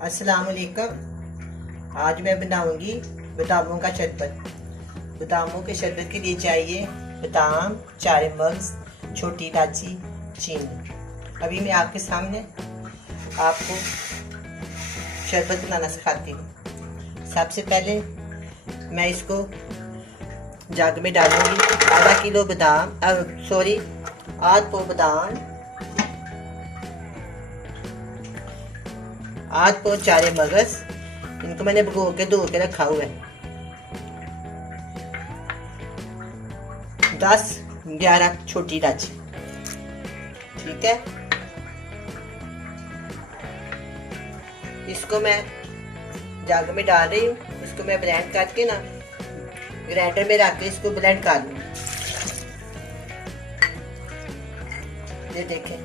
अस्सलाम वालेकुम। आज मैं बनाऊंगी बादामों का शरबत। बादामों के शरबत के लिए चाहिए बादाम, 4 मगज, छोटी इलायची, चीनी। अभी मैं आपके सामने आपको शरबत बनाना सिखाती हूँ। सबसे पहले मैं इसको जग में डालूंगी। आधा किलो बादाम, आध पौ बादाम, आध पौ 4 मगज। इनको मैंने भिगो के धो के रखा हुआ है। 10-11 छोटी इलायची। ठीक है, इसको मैं जग में डाल रही हूँ। इसको मैं ब्लेंड करके ना ग्राइंडर में रख के इसको ब्लेंड कर लूँ। ये देखें,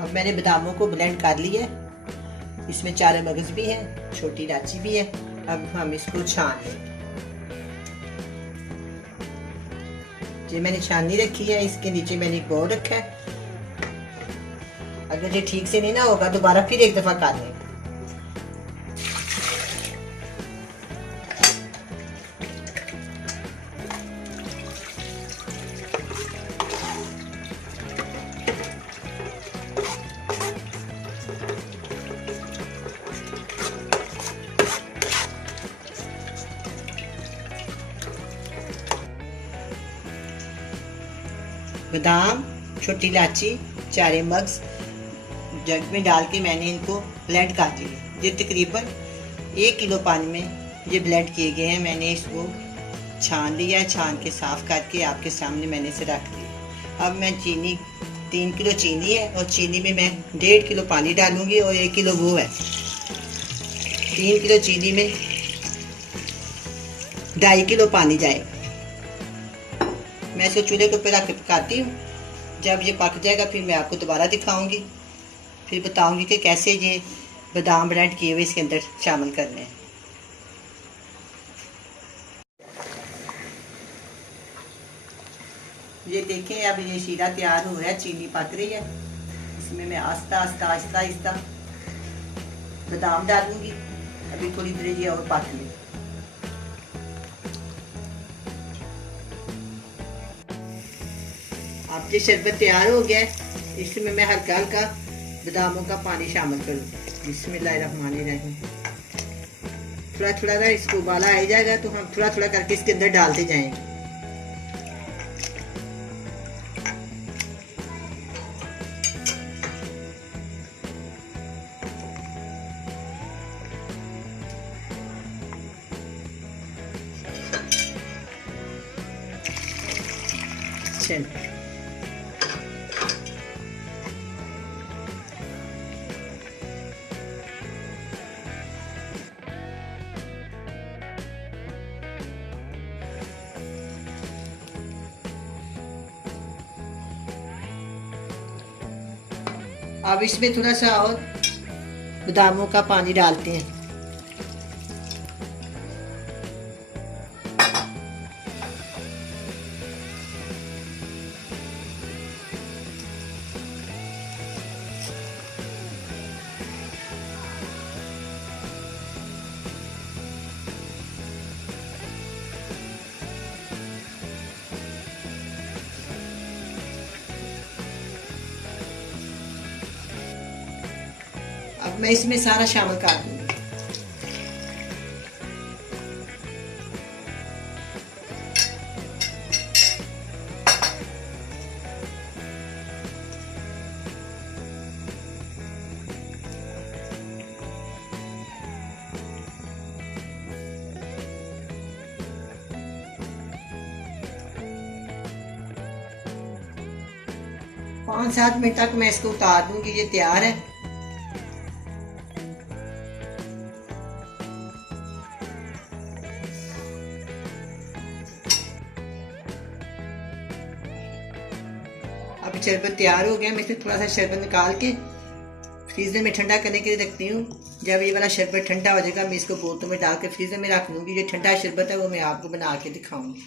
अब मैंने बादामों को ब्लेंड कर लिया है। इसमें 4 मगज भी हैं, छोटी इलायची भी है। अब हम इसको छान लेंगे। ये मैंने छाननी रखी है, इसके नीचे मैंने एक बोल रखा है। अगर ये ठीक से नहीं ना होगा दोबारा फिर एक दफा कर लेंगे। बादाम, छोटी इलायची, 4 मगज जग में डाल के मैंने इनको ब्लेंड कर लिया। ये तकरीबन 1 किलो पानी में ये ब्लेंड किए गए हैं। मैंने इसको छान लिया है। छान के साफ करके आपके सामने मैंने इसे रख दिया। अब मैं चीनी, 3 किलो चीनी है और चीनी में मैं 1.5 किलो पानी डालूंगी और 1 किलो वो है। 3 किलो चीनी में 2.5 किलो पानी जाएगा। मैं इसे चूल्हे के ऊपर रख के पकाती हूँ। जब ये पक जाएगा फिर मैं आपको दोबारा दिखाऊंगी। फिर बताऊंगी कि कैसे ये बादाम ब्लेंड किए हुए इसके अंदर शामिल करने हैं। ये देखें, अब ये शीरा तैयार हो रहा है, चीनी पक रही है। इसमें मैं आस्ता आस्ता बादाम डालूंगी। अभी थोड़ी देर ये और पक ले। अब ये शरबत तैयार हो गया है। इसमें मैं हल्का हल्का बादामों का पानी शामिल करूँ। बिस्मिल्लाहिर्रहमानिर्रहीम। थोड़ा थोड़ा ना इसको उबाला आ जाएगा तो हम थोड़ा थोड़ा करके इसके अंदर डालते जाएंगे। चल, अब इसमें थोड़ा सा और बादामों का पानी डालते हैं। अब मैं इसमें सारा शामिल कर दूंगी। पाँच 7 मिनट तक मैं इसको उतार दूंगी। ये तैयार है। अब शरबत तैयार हो गया। मैं इसमें थोड़ा सा शरबत निकाल के फ्रीजर में ठंडा करने के लिए रखती हूँ। जब ये वाला शरबत ठंडा हो जाएगा मैं इसको बोतलों में डाल के फ्रीजर में रख लूँगी। जो ठंडा शरबत है वो मैं आपको बना के दिखाऊंगी।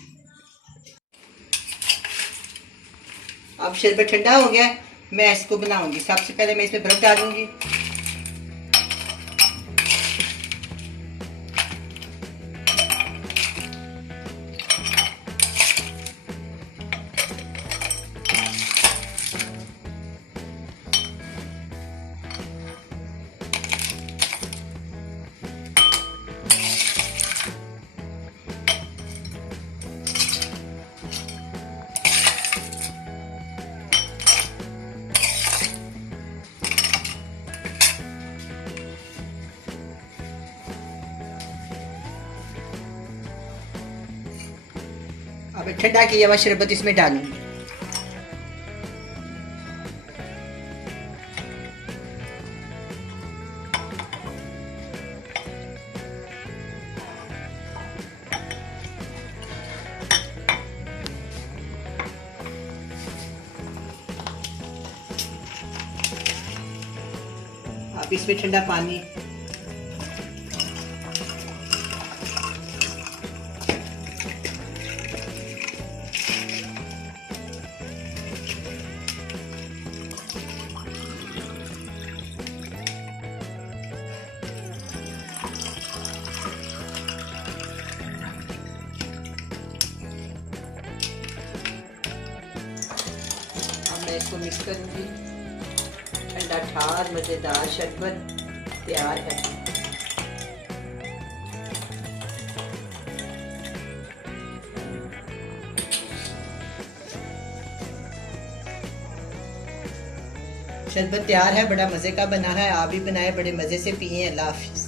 अब शरबत ठंडा हो गया है, मैं इसको बनाऊंगी। सबसे पहले मैं इसमें बर्फ डालूंगी। अब ठंडा किया हुआ शरबत इसमें डालूंगी। अब इसमें ठंडा पानी, मैं इसको मिक्स करूंगी। ठंडा ठार मजेदार शरबत तैयार है। शरबत तैयार है, बड़ा मजे का बना है। आप भी बनाए, बड़े मजे से पिए। अल्लाह हाफिज।